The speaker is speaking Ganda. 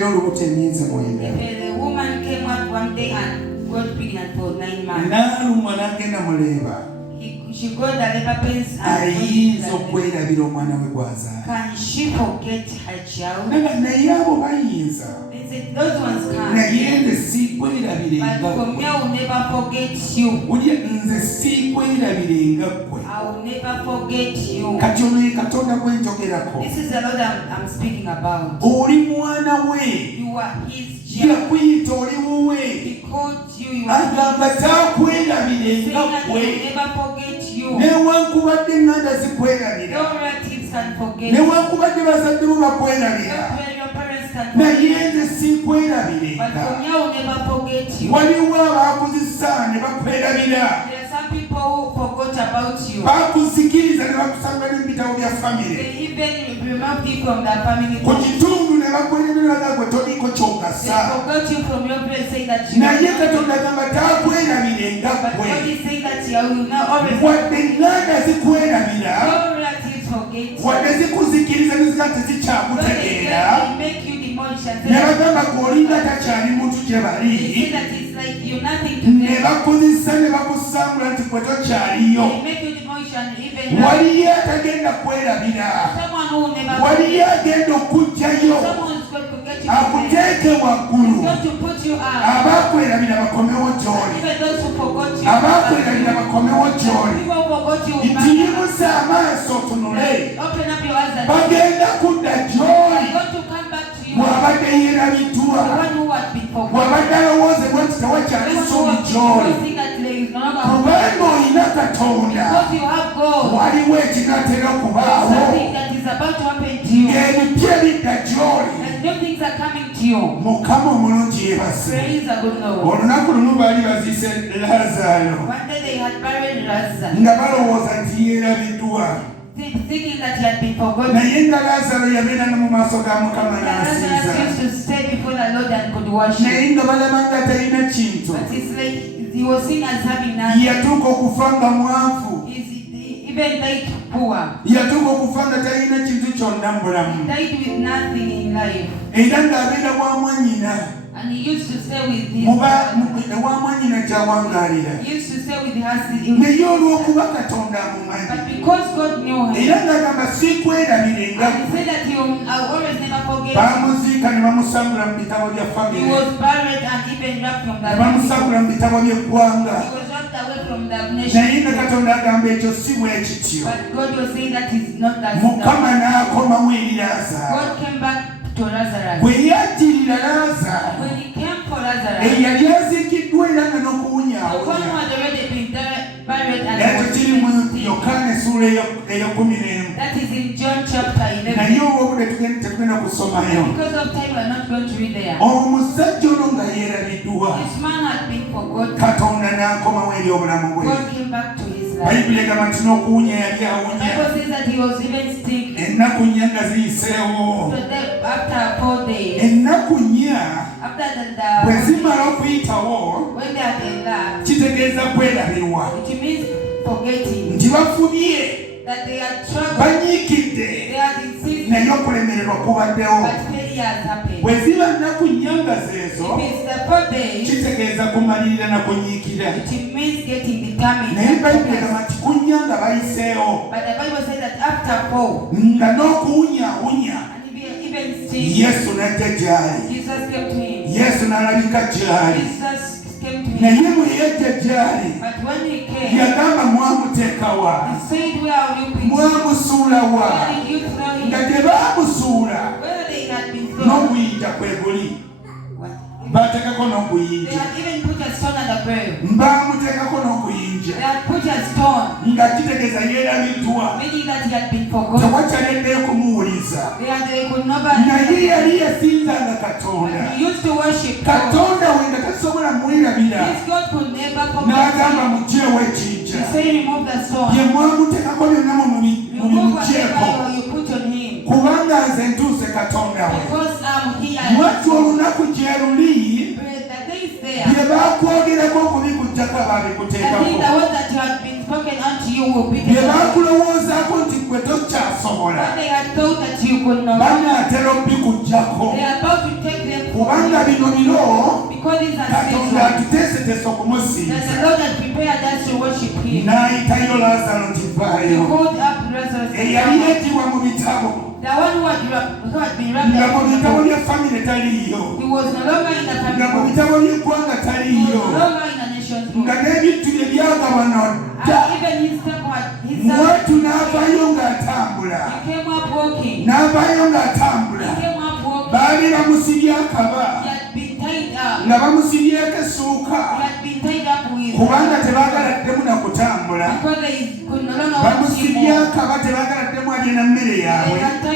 The woman came out one day and got pregnant for 9 months. She got the labor pains and can she forget her child? They said those ones can't. But for me, I will never forget you. I will never forget you. This is the Lord I'm speaking about. You are his child. He called you. You are his. Saying that he will never forget you. No relatives can forget you. No parents can forget you. But for me, I will never forget you. There are some people who forgot about you. They even removed you from their family. They forgot you from your place, saying that you will not. But God is saying that you will not always. No relatives forget you. They make you demolish and say that it's like you're nothing to them. They make you demolish and even someone who will never forget you. Someone is going to get you. He's going to put you out. Even those who forgot you. People forgot you. Open up your eyes and they're going to come back to you. The one who has been forgotten. Because you have God. Something that is about to happen to you. And new things are coming to you. Praise the good Lord. One day they had buried Lazarus. Thinking that he had been forgotten. Lazarus used to stay before the Lord and could worship. But it's like he was seen as having nothing. He's even like poor. He died with nothing in life. And he used to stay with his He used to stay with her. But because God knew him, and he said that he will always never forget him. He was buried and even wrapped from the family. He was wrapped away from the nation. But God was saying that he's not that. God came back to Lazarus. When he came for Lazarus, the one had already been buried and was that is in John chapter 11. Because of time, we are not going to read there. This man had been forgotten. God came back to his life. The Bible says that he was even sick. So after 4 days, after when they had elapsed, it means forgetting. That they had trouble, they had insisted, but failure has happened. If it's the 4 days, it means getting determined. But the Bible says that after 4, and even still, Jesus came to him. Jesus came to him. But when he came, he said, where are you people? Where did you throw him? Where they had been thrown? They had even put a stone at the grave. They had put a stone, meaning that he had been forgotten. They could never. But he used to worship God. This God could never forget him. He said, remove the stone. Remove whatever you put on him. Because he had I think the word that had been spoken unto you will be the what they had thought that you could not. They are about to take them kubanga bino biro because these are Katonda atuteesetesa okumusinza. that the Lord has prepared us to worship Him. N'ayitayo Lazaro He kivaayo called up Lazarus, eyali yeetibwa mu bitabo the one who had been wrapped nga mu up in the bitabo book. bya famire taliiyo, He was no longer in the nga family mu book. bitabo by'eggwanga He taliiyo, was no longer in the nation's book. nga n'ebintu bye byagabana dda. And even his temple, Mwatu n'avaayo ng'atambula, he came up walking. n'avaayo He ng'atambula. came up walking. Baali bamusibye akaba He had been tied up. nga bamusibyeko essuuka He had been tied up with kubanga tebaagaladdemu na kutambula. because they could no longer watch him Bamusibye more. akaba tebaagaladdemu alye na mmere yaabwe. They had tied